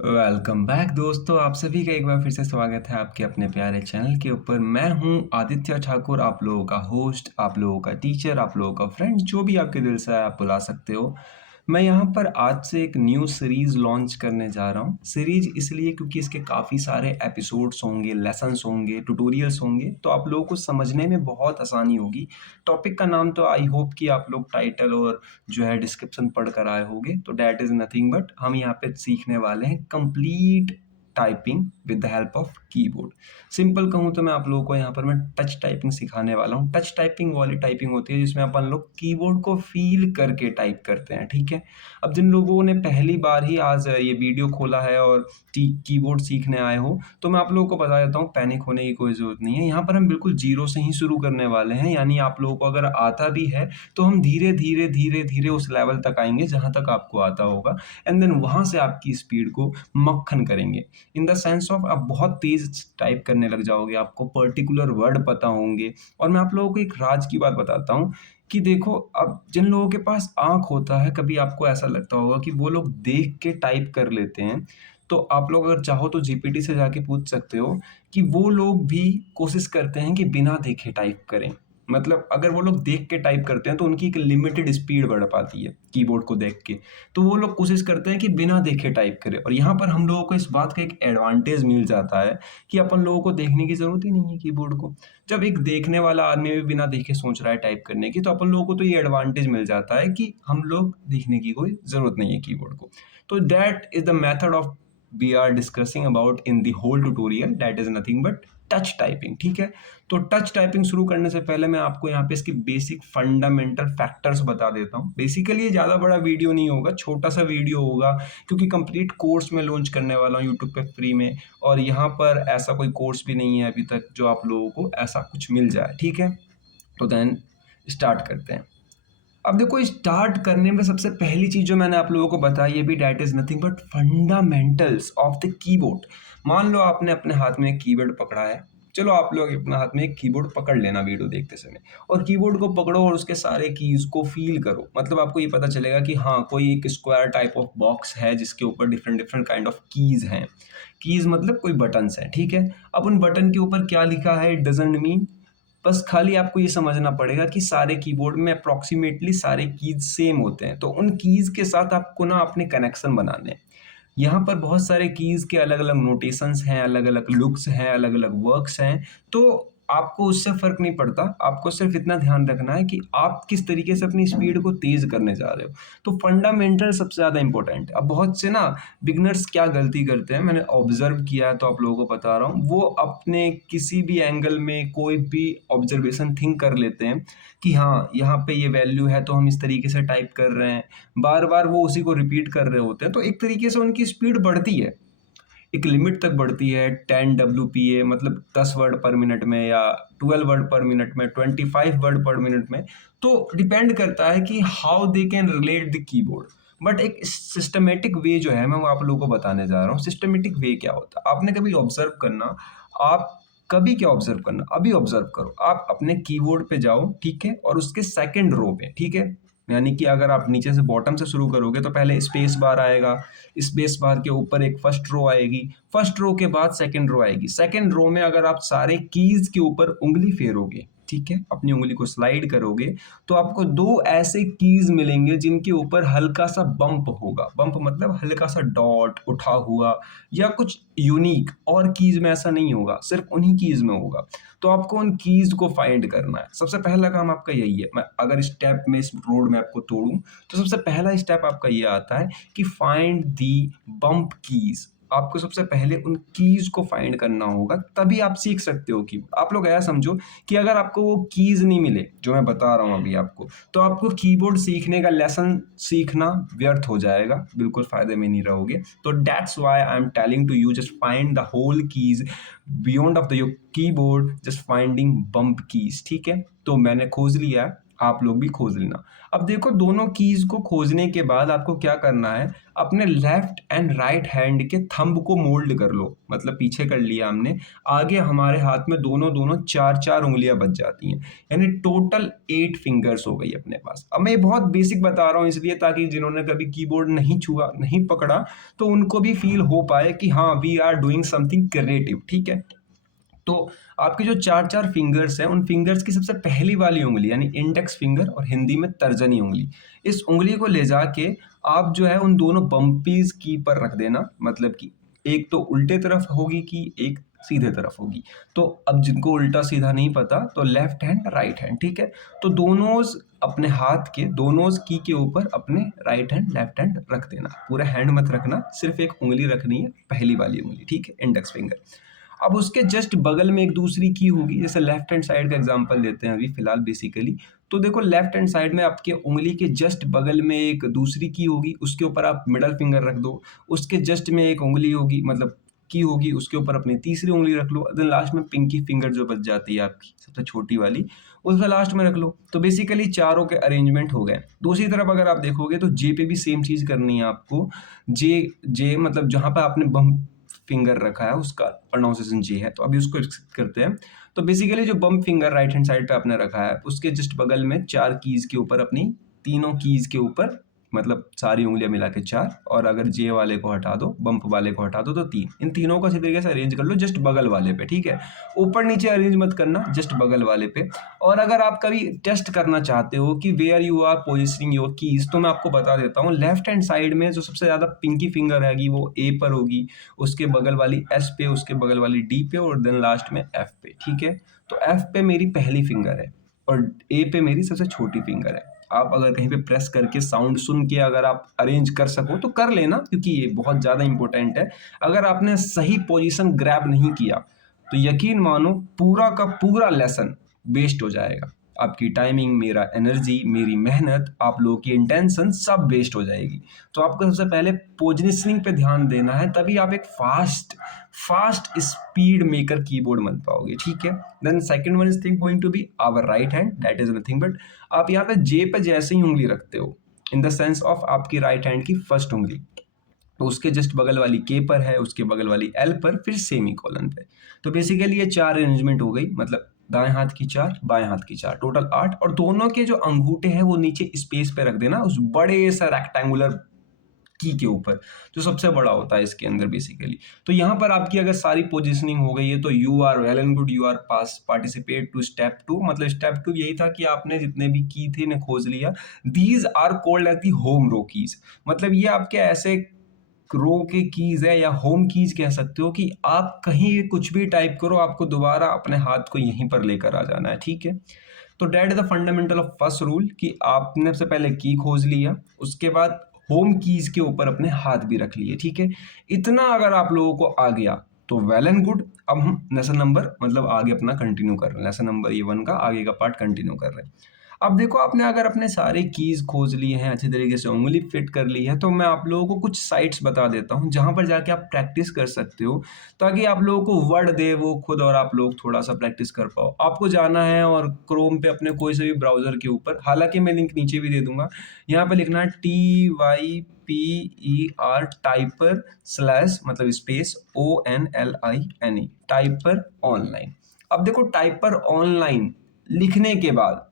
Welcome back दोस्तों, आप सभी का एक बार फिर से स्वागत है आपके अपने प्यारे चैनल के ऊपर। मैं हूं आदित्य ठाकुर, आप लोगों का होस्ट, आप लोगों का टीचर, आप लोगों का फ्रेंड, जो भी आपके दिल से आए आप बुला सकते हो। मैं यहाँ पर आज से एक न्यू सीरीज़ लॉन्च करने जा रहा हूँ। सीरीज़ इसलिए क्योंकि इसके काफ़ी सारे एपिसोड्स होंगे, लेसन्स होंगे, ट्यूटोरियल्स होंगे, तो आप लोगों को समझने में बहुत आसानी होगी। टॉपिक का नाम तो आई होप कि आप लोग टाइटल और जो है डिस्क्रिप्शन पढ़ कर आए होंगे। तो दैट इज़ नथिंग बट हम यहाँ पे सीखने वाले हैं complete typing with the help of keyboard. Simple कहूँ तो मैं आप लोगों को यहाँ पर मैं टच टाइपिंग सिखाने वाला हूँ। टच टाइपिंग वाली टाइपिंग होती है जिसमें अपन लोग कीबोर्ड को फील करके टाइप करते हैं, ठीक है। अब जिन लोगों ने पहली बार ही आज ये वीडियो खोला है और कीबोर्ड सीखने आए हो, तो मैं आप लोगों को बता देता हूँ, पैनिक होने की कोई ज़रूरत नहीं है। यहाँ पर हम बिल्कुल जीरो से ही शुरू करने वाले हैं, यानी आप लोगों को अगर आता भी है तो हम धीरे धीरे धीरे धीरे उस लेवल तक आएंगे जहाँ तक आपको आता होगा, एंड देन वहाँ से आपकी स्पीड को मक्खन करेंगे। इन द सेंस ऑफ आप बहुत तेज टाइप करने लग जाओगे, आपको पर्टिकुलर वर्ड पता होंगे। और मैं आप लोगों को एक राज की बात बताता हूँ कि देखो, अब जिन लोगों के पास आँख होता है, कभी आपको ऐसा लगता होगा कि वो लोग देख के टाइप कर लेते हैं। तो आप लोग अगर चाहो तो जीपीटी से जाके पूछ सकते हो कि वो लोग भी कोशिश करते हैं कि बिना देखे टाइप करें। मतलब अगर वो लोग देख के टाइप करते हैं तो उनकी एक लिमिटेड स्पीड बढ़ पाती है कीबोर्ड को देख के। तो वो लोग कोशिश करते हैं कि बिना देखे टाइप करें, और यहाँ पर हम लोगों को इस बात का एक एडवांटेज मिल जाता है कि अपन लोगों को देखने की ज़रूरत ही नहीं है कीबोर्ड को। जब एक देखने वाला आदमी भी बिना देखे सोच रहा है टाइप करने की, तो अपन लोगों को तो ये एडवांटेज मिल जाता है कि हम लोग देखने की कोई ज़रूरत नहीं है कीबोर्ड को। तो that is the method of we are discussing about in the whole tutorial, that is nothing but touch typing, ठीक है। तो टच टाइपिंग शुरू करने से पहले मैं आपको यहाँ पे इसकी बेसिक फंडामेंटल फैक्टर्स बता देता हूँ। बेसिकली ये ज़्यादा बड़ा वीडियो नहीं होगा, छोटा सा वीडियो होगा, क्योंकि कंप्लीट कोर्स में लॉन्च करने वाला हूँ यूट्यूब पे फ्री में। और यहाँ पर ऐसा कोई कोर्स भी नहीं है अभी तक जो आप लोगों को ऐसा कुछ मिल जाए, ठीक है। तो देन स्टार्ट करते हैं। अब देखो, स्टार्ट करने में सबसे पहली चीज जो मैंने आप लोगों को बताई, ये भी that is nothing but fundamentals of the keyboard. मान लो आपने अपने हाथ में एक कीबोर्ड पकड़ा है। चलो आप लोग अपने हाथ में एक कीबोर्ड पकड़ लेना वीडियो देखते समय, और कीबोर्ड को पकड़ो और उसके सारे कीज को फील करो। मतलब आपको ये पता चलेगा कि हाँ, कोई एक स्क्वायर टाइप ऑफ बॉक्स है जिसके ऊपर different different kind of keys हैं। कीज मतलब कोई बटन्स हैं, ठीक है। अब उन बटन के ऊपर क्या लिखा है इट डजेंट मीन, बस खाली आपको ये समझना पड़ेगा कि सारे कीबोर्ड में अप्रॉक्सीमेटली सारे कीज सेम होते हैं। तो उन कीज के साथ आपको ना अपने कनेक्शन बनाने हैं। यहाँ पर बहुत सारे कीज के अलग अलग नोटेशंस हैं, अलग अलग लुक्स हैं, अलग अलग वर्क्स हैं। तो आपको उससे फर्क नहीं पड़ता, आपको सिर्फ इतना ध्यान रखना है कि आप किस तरीके से अपनी स्पीड को तेज करने जा रहे हो। तो फंडामेंटल सबसे ज्यादा इंपॉर्टेंट है। अब बहुत से ना बिगनर्स क्या गलती करते हैं, मैंने ऑब्जर्व किया है तो आप लोगों को बता रहा हूँ। वो अपने किसी भी एंगल में कोई भी ऑब्जर्वेशन थिंक कर लेते हैं कि हाँ, यहाँ पे ये वैल्यू है तो हम इस तरीके से टाइप कर रहे हैं। बार बार वो उसी को रिपीट कर रहे होते हैं, तो एक तरीके से उनकी स्पीड बढ़ती है, एक लिमिट तक बढ़ती है। 10 WPA मतलब 10 वर्ड पर मिनट में, या 12 वर्ड पर मिनट में, 25 वर्ड पर मिनट में। तो डिपेंड करता है कि how they can relate the keyboard. But एक सिस्टमेटिक वे जो है, मैं वो आप लोगों को बताने जा रहा हूँ। सिस्टमेटिक वे क्या होता है, आपने कभी ऑब्जर्व करना। आप कभी क्या ऑब्जर्व करना, अभी ऑब्जर्व करो। आप अपने कीबोर्ड पे जाओ, ठीक है, और उसके सेकंड रो पे, ठीक है। यानी कि अगर आप नीचे से बॉटम से शुरू करोगे तो पहले स्पेस बार आएगा, स्पेस बार के ऊपर एक फर्स्ट रो आएगी, फर्स्ट रो के बाद सेकंड रो आएगी। सेकंड रो में अगर आप सारे कीज के ऊपर उंगली फेरोगे, ठीक है, अपनी उंगली को स्लाइड करोगे, तो आपको दो ऐसे कीज मिलेंगे जिनके ऊपर हल्का सा बम्प होगा। बम्प मतलब हल्का सा डॉट उठा हुआ या कुछ यूनिक, और कीज में ऐसा नहीं होगा, सिर्फ उन्हीं कीज में होगा। तो आपको उन कीज को फाइंड करना है। सबसे पहला काम आपका यही है। मैं अगर स्टेप में इस रोड मैप को तोड़ूं, तो सबसे पहला स्टेप आपका ये आता है कि फाइंड दी बम्प कीज। आपको सबसे पहले उन कीज को फाइंड करना होगा, तभी आप सीख सकते हो कीबोर्ड। आप लोग ऐसा समझो कि अगर आपको वो कीज नहीं मिले जो मैं बता रहा हूं अभी आपको, तो आपको कीबोर्ड सीखने का लेसन सीखना व्यर्थ हो जाएगा, बिल्कुल फायदे में नहीं रहोगे। तो that's why I am telling to you, just find the whole keys beyond of the your keyboard, just finding bump keys, ठीक है। तो मैंने खोज लिया, आप लोग भी खोज लेना। अब देखो दोनों कीज को खोजने के बाद आपको क्या करना है, अपने लेफ्ट एंड राइट हैंड के थंब को मोल्ड कर लो, मतलब पीछे कर लिया हमने, आगे हमारे हाथ में दोनों दोनों चार चार उंगलियां बच जाती हैं, यानी टोटल 8 फिंगर्स हो गई अपने पास। अब मैं बहुत बेसिक बता रहा हूँ इसलिए ताकि जिन्होंने कभी कीबोर्ड नहीं छुआ नहीं पकड़ा तो उनको भी फील हो पाए कि हाँ we are doing something creative, ठीक है। तो आपके जो चार चार फिंगर्स हैं उन फिंगर्स की सबसे पहली वाली उंगली यानी इंडेक्स फिंगर और हिंदी में तर्जनी उंगली, इस उंगली को ले जाके आप जो है उन दोनों बम्पीज की पर रख देना, मतलब कि एक तो उल्टे तरफ होगी की एक सीधे तरफ होगी। तो अब जिनको उल्टा सीधा नहीं पता तो लेफ्ट हैंड राइट हैंड, ठीक है। तो दोनों अपने हाथ के दोनों की के ऊपर अपने राइट हैंड लेफ्ट हैंड रख देना, पूरा हैंड मत रखना, सिर्फ एक उंगली रखनी है, पहली वाली उंगली, ठीक है, इंडेक्स फिंगर। अब उसके जस्ट बगल में एक दूसरी की होगी, जैसे लेफ्ट हैंड साइड का एग्जांपल लेते हैं अभी फिलहाल बेसिकली। तो देखो लेफ्ट हैंड साइड में आपके उंगली के जस्ट बगल में एक दूसरी की होगी, उसके ऊपर आप मिडल फिंगर रख दो। उसके जस्ट में एक उंगली होगी, मतलब की होगी, उसके ऊपर अपनी तीसरी उंगली रख लो। देन लास्ट में पिंकी फिंगर जो बच जाती है आपकी सबसे छोटी वाली, उसको लास्ट में रख लो। तो बेसिकली चारों के अरेंजमेंट हो गए। दूसरी तरफ अगर आप देखोगे तो जे पे भी सेम चीज करनी है आपको। जे जे मतलब जहां पर आपने बम फिंगर रखा है उसका प्रोनाउंसिएशन जी है, तो अभी उसको करते हैं। तो बेसिकली जो बम फिंगर राइट हैंड साइड पे आपने रखा है उसके जस्ट बगल में चार कीज के ऊपर अपनी तीनों कीज के ऊपर, मतलब सारी उंगलियां मिला के चार, और अगर जे वाले को हटा दो बम्प वाले को हटा दो तो तीन, इन तीनों को अच्छी तरीके से अरेंज कर लो जस्ट बगल वाले पे, ठीक है। ऊपर नीचे अरेंज मत करना, जस्ट बगल वाले पे। और अगर आप कभी टेस्ट करना चाहते हो कि where you are positioning your keys, तो मैं आपको बता देता हूँ। लेफ्ट हैंड साइड में जो सबसे ज्यादा पिंकी फिंगर रहेगी वो ए पर होगी, उसके बगल वाली एस पे, उसके बगल वाली डी पे, और देन लास्ट में एफ पे, ठीक है। तो एफ पे मेरी पहली फिंगर है और ए पे मेरी सबसे छोटी फिंगर है। आप अगर कहीं पे प्रेस करके साउंड सुन के अगर आप अरेंज कर सको तो कर लेना, क्योंकि ये बहुत ज़्यादा इंपॉर्टेंट है। अगर आपने सही पोजीशन ग्रैब नहीं किया तो यकीन मानो पूरा का पूरा लेसन वेस्ट हो जाएगा। आपकी टाइमिंग, मेरा एनर्जी, मेरी मेहनत, आप लोगों की इंटेंशन सब वेस्ट हो जाएगी। तो आपको सबसे पहले पोजिशनिंग पे ध्यान देना है, तभी आप एक fast fast speed maker keyboard बन पाओगे, ठीक है। Then second one is thing going to be our right hand, that is nothing but आप यहाँ पे जे पे जैसे ही उंगली रखते हो, इन द सेंस ऑफ आपकी राइट हैंड की फर्स्ट उंगली, तो उसके जस्ट बगल वाली के पर है, उसके बगल वाली एल पर, फिर सेमी कॉलन पे। तो बेसिकली ये चार अरेंजमेंट हो गई, मतलब दाएं हाथ की चार, बाएं हाथ की चार, टोटल 8। और दोनों के जो अंगूठे हैं वो नीचे स्पेस पे रख देना उस बड़े सा रेक्टेंगुलर की के ऊपर, जो सबसे बड़ा होता है इसके अंदर बेसिकली। तो यहाँ पर आपकी अगर सारी पोजीशनिंग हो गई है तो you are well and good, you are pass participate to step 2। मतलब स्टेप 2 यही था कि आपने जितने भी की थे इन्हें खोज लिया। These are called as the home row keys, मतलब ये आपके ऐसे रो के कीज है या होम कीज कह सकते हो कि आप कहीं कुछ भी टाइप करो आपको दोबारा अपने हाथ को यहीं पर लेकर आ जाना है, ठीक है। तो that is the fundamental of first rule कि आपने सबसे पहले की खोज लिया, उसके बाद होम कीज के ऊपर अपने हाथ भी रख लिए, ठीक है। इतना अगर आप लोगों को आ गया तो वेल एंड गुड। अब हम लेसन नंबर मतलब आगे अपना कंटिन्यू कर रहे हैं, लेसन नंबर ये 1 का आगे का पार्ट कंटिन्यू कर रहे हैं। अब देखो आपने अगर अपने सारे कीज खोज लिए हैं, अच्छी तरीके से उंगली फिट कर ली है, तो मैं आप लोगों को कुछ साइट्स बता देता हूं जहां पर जाके आप प्रैक्टिस कर सकते हो, ताकि आप लोगों को वर्ड दे वो खुद और आप लोग थोड़ा सा प्रैक्टिस कर पाओ। आपको जाना है और क्रोम पे अपने कोई से भी ब्राउजर के ऊपर, हालांकि मैं लिंक नीचे भी दे दूंगा, यहाँ पे लिखना है TYPER टाइपर स्लैश मतलब स्पेस ONLINE टाइपर ऑनलाइन। अब देखो टाइपर ऑनलाइन लिखने के बाद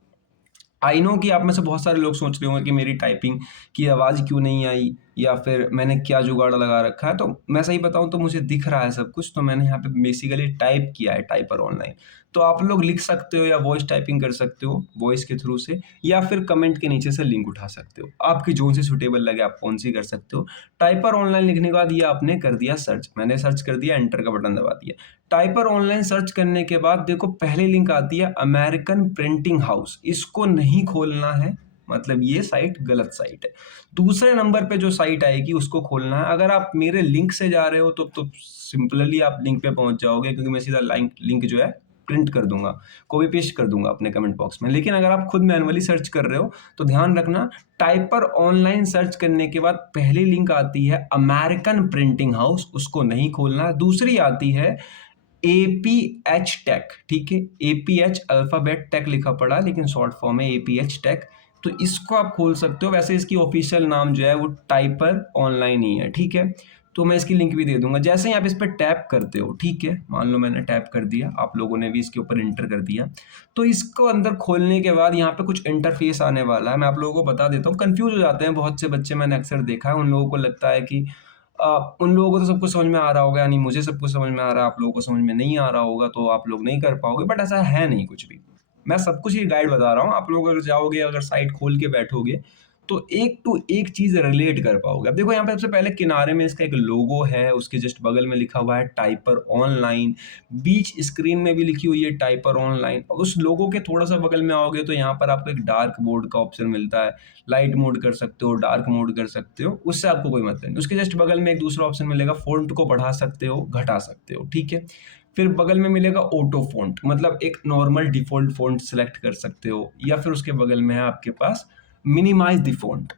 आई नो कि आप में से बहुत सारे लोग सोच रहे होंगे कि मेरी टाइपिंग की आवाज़ क्यों नहीं आई या फिर मैंने क्या जुगाड़ लगा रखा है। तो मैं सही बताऊं तो मुझे दिख रहा है सब कुछ, तो मैंने यहाँ पे बेसिकली टाइप किया है टाइपर ऑनलाइन। तो आप लोग लिख सकते हो या वॉइस टाइपिंग कर सकते हो वॉइस के थ्रू से, या फिर कमेंट के नीचे से लिंक उठा सकते हो, आपकी जोन से सुटेबल लगे आप कौन सी कर सकते हो। टाइपर ऑनलाइन लिखने के बाद ये आपने कर दिया सर्च, मैंने सर्च कर दिया, एंटर का बटन दबा दिया। टाइपर ऑनलाइन सर्च करने के बाद देखो पहले लिंक आती है अमेरिकन प्रिंटिंग हाउस, इसको नहीं खोलना है, मतलब ये साइट गलत साइट है। दूसरे नंबर पे जो साइट आएगी उसको खोलना है। अगर आप मेरे लिंक से जा रहे हो तो सिंपली आप लिंक पे पहुंच जाओगे, क्योंकि मैं सीधा लिंक जो है प्रिंट कर दूंगा, कॉपी पेस्ट कर दूंगा अपने कमेंट बॉक्स में। लेकिन अगर आप खुद मैनुअली सर्च कर रहे हो तो ध्यान रखना, टाइपर ऑनलाइन सर्च करने के बाद पहली लिंक आती है अमेरिकन प्रिंटिंग हाउस, उसको नहीं खोलना। दूसरी आती है APH टेक, ठीक है, APH अल्फाबेट टेक लिखा पड़ा लेकिन शॉर्ट फॉर्म है APH टेक। तो इसको आप खोल सकते हो। वैसे इसकी ऑफिशियल नाम जो है वो टाइपर ऑनलाइन ही है, ठीक है। तो मैं इसकी लिंक भी दे दूंगा। जैसे ही आप इस पर टैप करते हो, ठीक है, मान लो मैंने टैप कर दिया, आप लोगों ने भी इसके ऊपर इंटर कर दिया, तो इसको अंदर खोलने के बाद यहाँ पे कुछ इंटरफेस आने वाला है। मैं आप लोगों को बता देता हूँ। कंफ्यूज हो जाते हैं बहुत से बच्चे, मैंने अक्सर देखा है। उन लोगों को लगता है कि उन लोगों को तो सब कुछ समझ में आ रहा होगा, यानी मुझे सब कुछ समझ में आ रहा है, आप लोगों को समझ में नहीं आ रहा होगा, तो आप लोग नहीं कर पाओगे। बट ऐसा है नहीं कुछ भी। मैं सब कुछ ही गाइड बता रहा हूँ। आप लोग अगर जाओगे, अगर साइट खोल के बैठोगे, तो एक टू एक चीज रिलेट कर पाओगे। अब देखो यहाँ पे सबसे पहले किनारे में इसका एक लोगो है, उसके जस्ट बगल में लिखा हुआ है टाइपर ऑनलाइन। बीच स्क्रीन में भी लिखी हुई है टाइपर ऑनलाइन। और उस लोगो के थोड़ा सा बगल में आओगे तो यहाँ पर आपको एक डार्क मोड का ऑप्शन मिलता है। लाइट मोड कर सकते हो, डार्क मोड कर सकते हो, उससे आपको कोई मतलब नहीं। उसके जस्ट बगल में एक दूसरा ऑप्शन मिलेगा, फ़ॉन्ट को बढ़ा सकते हो, घटा सकते हो, ठीक है। फिर बगल में मिलेगा ऑटो फ़ॉन्ट, मतलब एक नॉर्मल डिफ़ॉल्ट फ़ॉन्ट सेलेक्ट कर सकते हो, या फिर उसके बगल में है आपके पास मिनिमाइज़ द फ़ॉन्ट,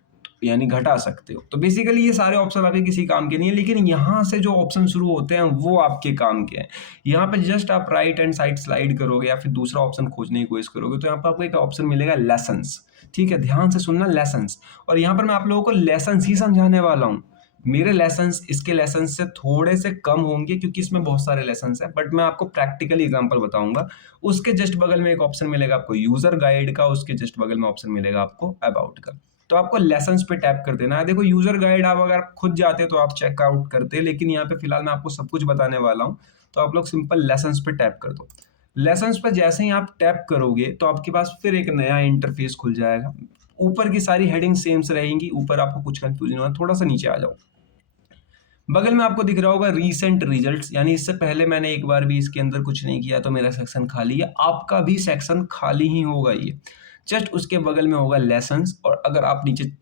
यानी घटा सकते हो। तो बेसिकली ये सारे ऑप्शन आपके किसी काम के नहीं है, लेकिन यहाँ से जो ऑप्शन शुरू होते हैं वो आपके काम के हैं। यहाँ पे जस्ट आप राइट हैंड साइड स्लाइड करोगे या फिर दूसरा ऑप्शन खोजने की कोशिश करोगे, तो यहाँ पर आपको एक ऑप्शन मिलेगा लेसन्स, ठीक है, ध्यान से सुनना, लेसन्स। और यहाँ पर मैं आप लोगों को लेसन्स ही समझाने वाला हूँ। मेरे लेसन्स इसके लेसन्स से थोड़े से कम होंगे क्योंकि इसमें बहुत सारे लेसन्स हैं, बट मैं आपको प्रैक्टिकली एग्जांपल बताऊंगा। उसके जस्ट बगल में एक ऑप्शन मिलेगा आपको यूजर गाइड का, उसके जस्ट बगल में ऑप्शन मिलेगा आपको अबाउट का। तो आपको लेसन्स पे टैप कर देना है। देखो यूजर गाइड आप अगर खुद जाते तो आप चेकआउट करते, लेकिन यहाँ पे फिलहाल मैं आपको सब कुछ बताने वाला हूँ। तो आप लोग सिंपल लेसन्स पे टैप कर दो। लेसन्स पे जैसे ही आप टैप करोगे तो आपके पास फिर एक नया इंटरफेस खुल जाएगा। ऊपर की सारी हेडिंग सेम से रहेंगी, ऊपर आपको कुछ कंफ्यूजन होगा। थोड़ा सा नीचे आ जाओ, बगल में आपको दिख रहा होगा रीसेंट रिजल्ट्स, यानी इससे पहले मैंने एक बार भी इसके अंदर कुछ नहीं किया तो मेरा सेक्शन खाली है। आपका भी सेक्शन खाली ही होगा। ये जस्ट उसके बगल में होगा लेसन्स। और अगर आप नीचे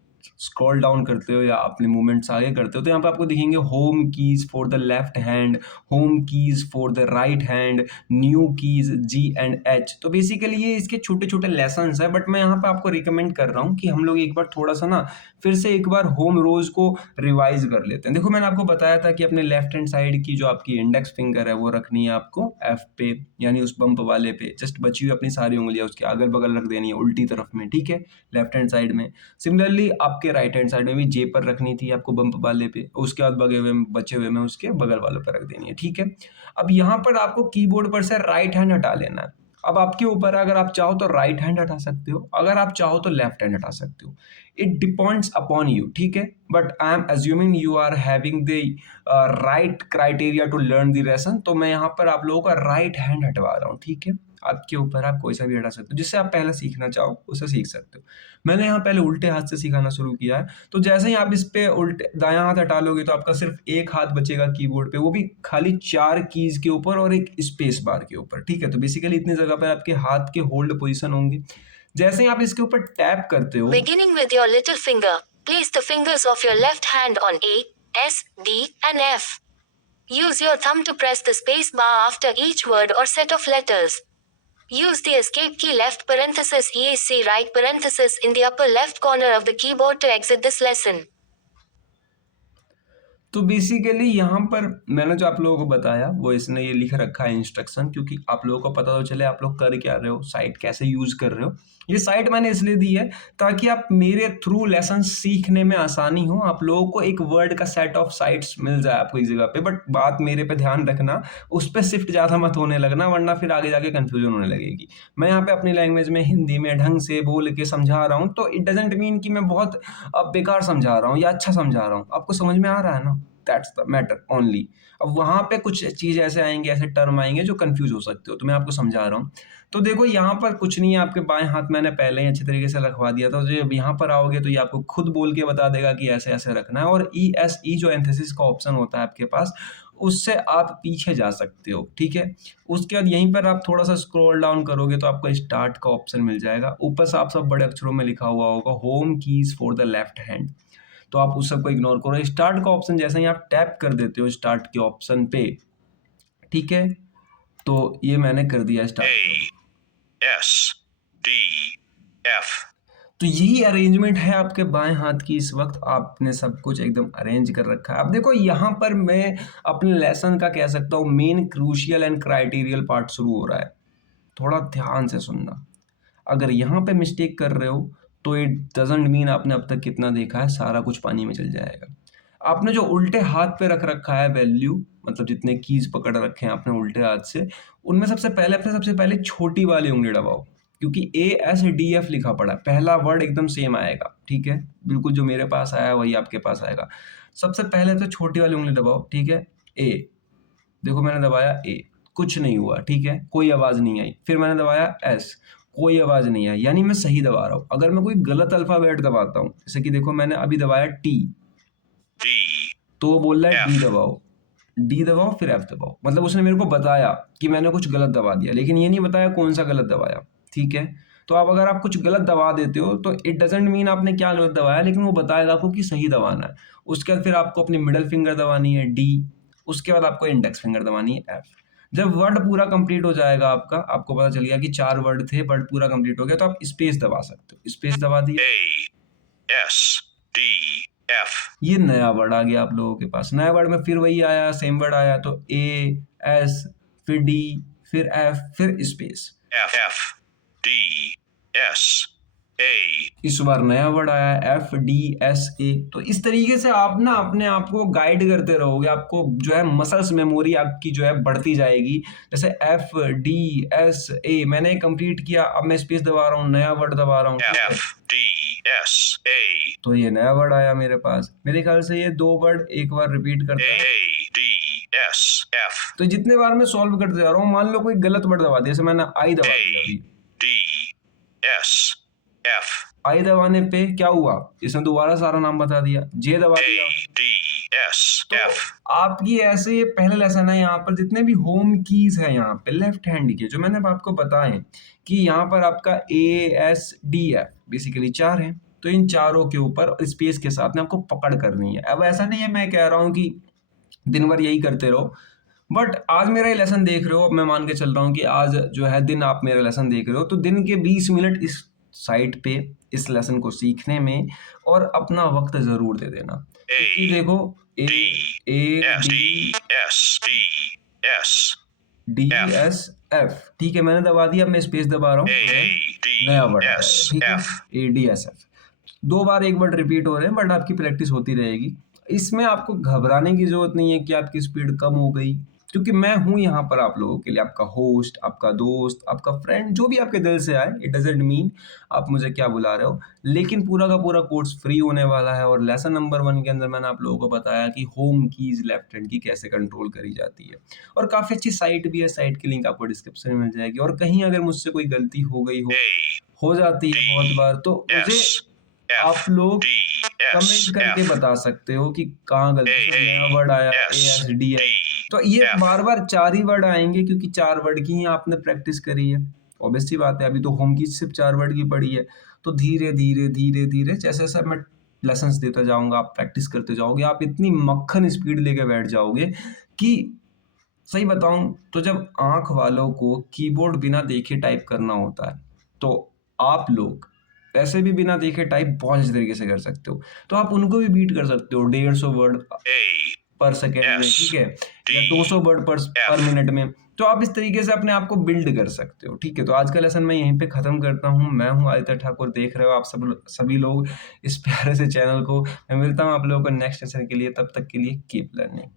स्क्रॉल डाउन करते हो या अपने मूवमेंट्स आगे करते हो तो यहाँ पे आपको दिखेंगे home keys for the left hand, home keys for the right hand, new keys G&H। तो बेसिकली ये इसके छोटे छोटे लेसन्स है, बट मैं यहाँ पे आपको रिकमेंड कर रहा हूँ कि हम लोग एक बार थोड़ा सा ना फिर से एक बार होम रोज को रिवाइज कर लेते हैं। देखो मैंने आपको बताया था कि अपने लेफ्ट हैंड साइड की जो आपकी इंडेक्स फिंगर है वो रखनी है आपको F पे, यानी उस बम्प वाले पे। जस्ट बची हुई अपनी सारी उंगलियां उसके अगल बगल रख देनी है, उल्टी तरफ में, ठीक है, लेफ्ट हैंड साइड में। सिमिलरली आपके राइट हैंड साइड में भी J पर रखनी थी आपको बम्प वाले पे, उसके बाद बचे हुए में उसके बगल वालों पर रख देनी है, ठीक है। अब यहाँ पर आपको कीबोर्ड पर से राइट हैंड हटा लेना है। अब आपके ऊपर, अगर आप चाहो तो राइट हैंड हटा सकते हो, अगर आप चाहो तो लेफ्ट हैंड हटा सकते हो। इट डिपेंड्स अपॉन यू, ठीक है। But I am assuming you are having the right criteria to learn the lesson, तो मैं यहाँ पर आप लोगों का राइट हैंड हटवा रहा हूँ, ठीक है। आपके ऊपर, आप कोई सा भी हटा सकते हो, जिससे आप पहले सीखना चाहो उसे सीख सकते हो। मैंने यहाँ पहले उल्टे हाथ से सिखाना शुरू किया है। तो जैसे ही आप इस पे उल्टे दायां हाथ हटा लोगे तो आपका सिर्फ एक हाथ बचेगा कीबोर्ड पे, वो भी खाली 4 कीज के ऊपर और एक स्पेस बार के ऊपर, ठीक है। तो बेसिकली इतनी जगह पर आपके हाथ के होल्ड पोजीशन होंगे। जैसे ही आप इसके ऊपर टैप करते हो, Beginning with your little finger, place the fingers of your left hand on A, S, D, and F. Use your thumb to press the space bar after each word or set of letters. Use the escape key left parenthesis ESC right parenthesis in the upper left corner of the keyboard to exit this lesson. तो basically यहाँ पर मैंने जो आप लोगों को बताया वो इसने ये लिख रखा है इंस्ट्रक्शन, क्योंकि आप लोगों को पता तो चले आप लोग कर क्या रहे हो, साइट कैसे यूज कर रहे हो। ये साइट मैंने इसलिए दी है ताकि आप मेरे थ्रू लेसन सीखने में आसानी हो। आप लोगों को एक वर्ड का सेट ऑफ साइट्स मिल जाए आपको एक जगह पे, बट बात मेरे पे ध्यान रखना, उस पर शिफ्ट ज़्यादा मत होने लगना, वरना फिर आगे जाके कन्फ्यूजन होने लगेगी। मैं यहाँ पे अपनी लैंग्वेज में हिंदी में ढंग से बोल के समझा रहा हूँ, तो इट डजेंट मीन कि मैं बहुत बेकार समझा रहा हूँ या अच्छा समझा रहा हूँ। आपको समझ में आ रहा है ना, दैट्स द मैटर ओनली। अब वहां पे कुछ चीज ऐसे आएंगे, ऐसे टर्म आएंगे जो कंफ्यूज हो सकते हो, तो मैं आपको समझा रहा हूँ। तो देखो यहाँ पर कुछ नहीं है, आपके बाएं हाथ मैंने पहले ही अच्छे तरीके से रखवा दिया था। तो जब यहाँ पर आओगे तो ये आपको खुद बोल के बता देगा कि ऐसे ऐसे रखना है। और ESE जो एंथेसिस का ऑप्शन होता है आपके पास, उससे आप पीछे जा सकते हो, ठीक है। उसके बाद यहीं पर आप थोड़ा सा स्क्रॉल डाउन करोगे तो आपको स्टार्ट का ऑप्शन मिल जाएगा। ऊपर साफ साफ बड़े अक्षरों में लिखा हुआ होगा home keys for the left hand. तो आप उस सबको इग्नोर करो। स्टार्ट का ऑप्शन जैसे ही आप टैप कर देते हो स्टार्ट के ऑप्शन पे, ठीक है, तो ये मैंने कर दिया start. A, S, D, F. तो यही अरेंजमेंट है आपके बाएं हाथ की। इस वक्त आपने सब कुछ एकदम अरेंज कर रखा है। अब देखो यहाँ पर मैं अपने लेसन का कह सकता हूँ मेन क्रूशियल एंड क्राइटेरियल पार्ट शुरू हो रहा है। थोड़ा ध्यान से सुनना। अगर यहाँ पे मिस्टेक कर रहे हो तो इट डजंट मीन आपने अब तक कितना देखा है, सारा कुछ पानी में चल जाएगा। आपने जो उल्टे हाथ पे रख रखा है वैल्यू, मतलब जितने कीज पकड़ रखे हैं आपने उल्टे हाथ से, उनमें सबसे पहले छोटी वाली उंगली दबाओ, क्योंकि ASDF लिखा पड़ा है। पहला वर्ड एकदम सेम आएगा, ठीक है, बिल्कुल जो मेरे पास आया वही आपके पास आएगा। सबसे पहले तो छोटी वाली उंगली दबाओ, ठीक है। ए, देखो मैंने दबाया ए, कुछ नहीं हुआ, ठीक है, कोई आवाज नहीं आई। फिर मैंने दबाया एस, कोई आवाज नहीं आई, यानी मैं सही दबा रहा हूं। अगर मैं कोई गलत अल्फाबेट दबाता हूं, जैसे कि देखो मैंने अभी दबाया टी, तो वो बोल रहा है डी दबाओ, डी दबाओ फिर एफ दबाओ। मतलब उसने मेरे को बताया कि मैंने कुछ गलत दबा दिया, लेकिन ये नहीं बताया कौन सा गलत दबाया, ठीक है। तो अब अगर आप कुछ गलत दबा देते हो तो इट डजेंट मीन आपने क्या गलत दबाया, लेकिन वो बताएगा आपको कि सही दबाना है। उसके बाद फिर आपको अपनी मिडल फिंगर दबानी है डी, उसके बाद आपको इंडेक्स फिंगर दबानी है एफ। जब वर्ड पूरा कंप्लीट हो जाएगा आपका, आपको पता चल गया कि 4 वर्ड थे, वर्ड पूरा कंप्लीट हो गया, तो आप स्पेस दबा सकते हो। स्पेस दबा दिया, ASDF ये नया वर्ड आ गया आप लोगों के पास। नया वर्ड में फिर वही आया, सेम वर्ड आया, तो AS फिर D फिर F फिर स्पेस। FDSA इस बार नया वर्ड आया है FDSA। तो इस तरीके से आप ना अपने आप को गाइड करते रहोगे, आपको जो है मसल्स मेमोरी आपकी जो है बढ़ती जाएगी। जैसे FDSA मैंने कंप्लीट किया, अब मैं स्पेस दबा रहा हूँ, नया वर्ड दबा रहा हूँ, FDSA तो ये नया वर्ड आया मेरे पास। मेरे ख्याल से ये 2 वर्ड एक बार रिपीट करता है। ADSF तो जितने बार मैं सॉल्व करते जा रहा हूँ, मान लो कोई गलत वर्ड दबा दिया, जैसे मैंने आई दबा दिया अभी, ADSF आई दबाने पे क्या हुआ, इसने दोबारा सारा नाम बता दिया, जे दबा दिया। ADSF आपकी ऐसे ये पहले लेसन है, यहाँ पर जितने भी होम कीज है यहाँ पे लेफ्ट हैंड के, जो मैंने आपको बताए कि यहाँ पर आपका ASDF बेसिकली 4 है, तो इन चारों के ऊपर स्पेस के साथ में आपको पकड़ करनी है। अब ऐसा नहीं है मैं कह रहा हूँ कि दिन भर यही करते रहो, बट आज मेरा ये लेसन देख रहे हो, अब मैं मान के चल रहा हूँ कि आज जो है दिन आप मेरा लेसन देख रहे हो, तो दिन के 20 मिनट इस साइट पे इस लेसन को सीखने में और अपना वक्त जरूर दे देना। क्योंकि देखो ADSF, ठीक है, मैंने दबा दिया, अब मैं स्पेस दबा रहा हूँ, नया वर्ड आया, ठीक है, ADSF। 2 बार एक वर्ड रिपीट हो रहे हैं, बट आपकी प्रैक्टिस होती रहेगी। इसमें आपको घबराने की जरूरत नहीं है कि आपकी स्पीड कम हो गई, क्योंकि मैं हूं यहाँ पर आप लोगों के लिए, आपका होस्ट, आपका दोस्त, आपका फ्रेंड, जो भी आपके दिल से आए। इट डजेंट मीन आप मुझे क्या बुला रहे हो, लेकिन पूरा का पूरा कोर्स फ्री होने वाला है। और लेसन नंबर 1 के अंदर मैंने आप लोगों को बताया कि होम कीज लेफ्ट हैंड की कैसे कंट्रोल करी जाती है, और काफी अच्छी साइट भी है, साइट की लिंक आपको डिस्क्रिप्शन में मिल जाएगी। और कहीं अगर मुझसे कोई गलती हो गई हो जाती है बहुत बार, तो मुझे आप लोग कमेंट करके बता सकते हो कि कहाँ गलती से नया वर्ड आया ASDF। तो ये बार बार 4 ही वर्ड आएंगे, क्योंकि 4 वर्ड की ही आपने प्रैक्टिस करी है। ऑब्वियस सी बात है, अभी तो होम की सिर्फ 4 वर्ड की पड़ी है। तो धीरे धीरे धीरे धीरे जैसे जैसे मैं लेसन्स देता जाऊंगा, आप प्रैक्टिस करते जाओगे, आप इतनी मक्खन स्पीड लेके बैठ जाओगे कि सही बताऊं तो जब आंख वालों को कीबोर्ड बिना देखे टाइप करना होता है, तो आप लोग ऐसे भी बिना देखे टाइप बहुत अच्छे तरीके से कर सकते हो। तो आप उनको भी बीट कर सकते हो 150 वर्ड पर सेकेंड में, ठीक है, या 200 वर्ड पर मिनट में। तो आप इस तरीके से अपने आप को बिल्ड कर सकते हो, ठीक है। तो आज का लेसन मैं यहीं पे खत्म करता हूँ। मैं हूँ आदित्य ठाकुर, देख रहे हो आप सभी लोग इस प्यारे से चैनल को। मैं मिलता हूँ आप लोगों को नेक्स्ट लेसन के लिए, तब तक के लिए कीप लर्निंग।